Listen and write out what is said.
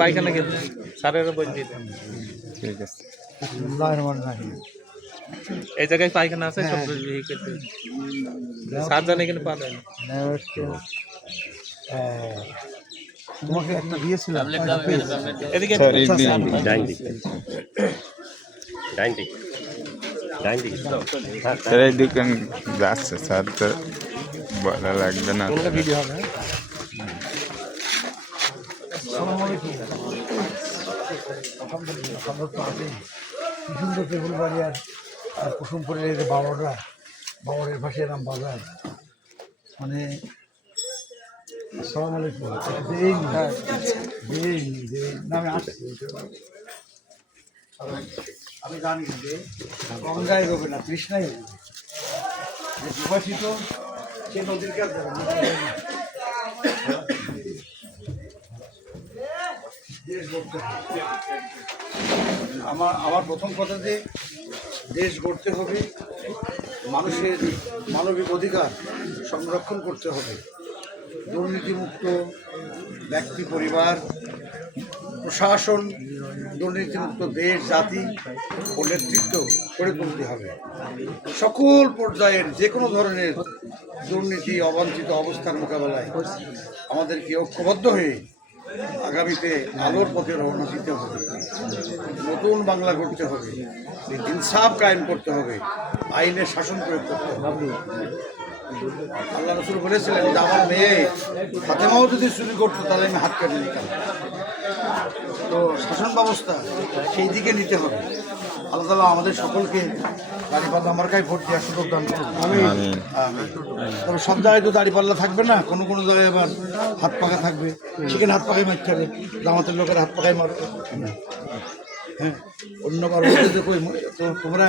পায়খানা কিন্তু সারেরও বই দিয়ে দেন। ঠিক আছে। এই জায়গায় পায়খানা আছে, সব সার জানে এখানে পাওয়া যায় না। তোমাকে একটা দিয়েছিলাম এদিকে স্যার এই দোকান যাচ্ছে স্যার, তো বলা লাগবে না। ভিডিও হবে। সুন্দর টেবিল বাড়ি আর কুসুমপুরের এই যে বাবরের পাশে এরম বাজার, মানে আসসালামু আলাইকুম। নামে আসছি, আমি জানি যে গঙ্গায় রবে না, কৃষ্ণাই রবে। যে বিভাষিত সে নদীর কাছে দেশ গড়তে হবে। আমার প্রথম কথা যে দেশ গড়তে হবে, মানুষের মানবিক অধিকার সংরক্ষণ করতে হবে, দুর্নীতিমুক্ত ব্যক্তি, পরিবার, প্রশাসন, দুর্নীতিমুক্ত দেশ, জাতি ও নেতৃত্ব গড়ে তুলতে হবে। সকল পর্যায়ের যে কোনো ধরনের দুর্নীতি, অবাঞ্ছিত অবস্থার মোকাবেলায় আমাদেরকে ঐক্যবদ্ধ হয়ে আগামীতে আলোর পথে রওনা দিতে হবে। নতুন বাংলা গড়তে হবে, ইনসাফ কায়েম করতে হবে, আইনের শাসন প্রয়োগ করতে হবে। আল্লাহ রাসূল বলেছিলেন যে আমার মেয়ে ফাতেমাও যদি চুরি করতো তাহলে আমি হাত কেটে দিতাম। তো শাসন ব্যবস্থা সেই দিকে নিতে হবে। আল্লাহ তাআলা আমাদের সকলকে দাঁড়িপাল্লা মার্কায় ভোট দেওয়ার সুযোগ দান করুন। তবে সব জায়গায় তো দাঁড়িপাল্লা থাকবে না, কোনো কোনো জায়গায় আবার হাত পাকা থাকবে, সেখানে হাত পাকায় মারতে হবে। জামাতের লোকের হাত পাকায় মারবে, হ্যাঁ, অন্যবার বলতে যে তোমরা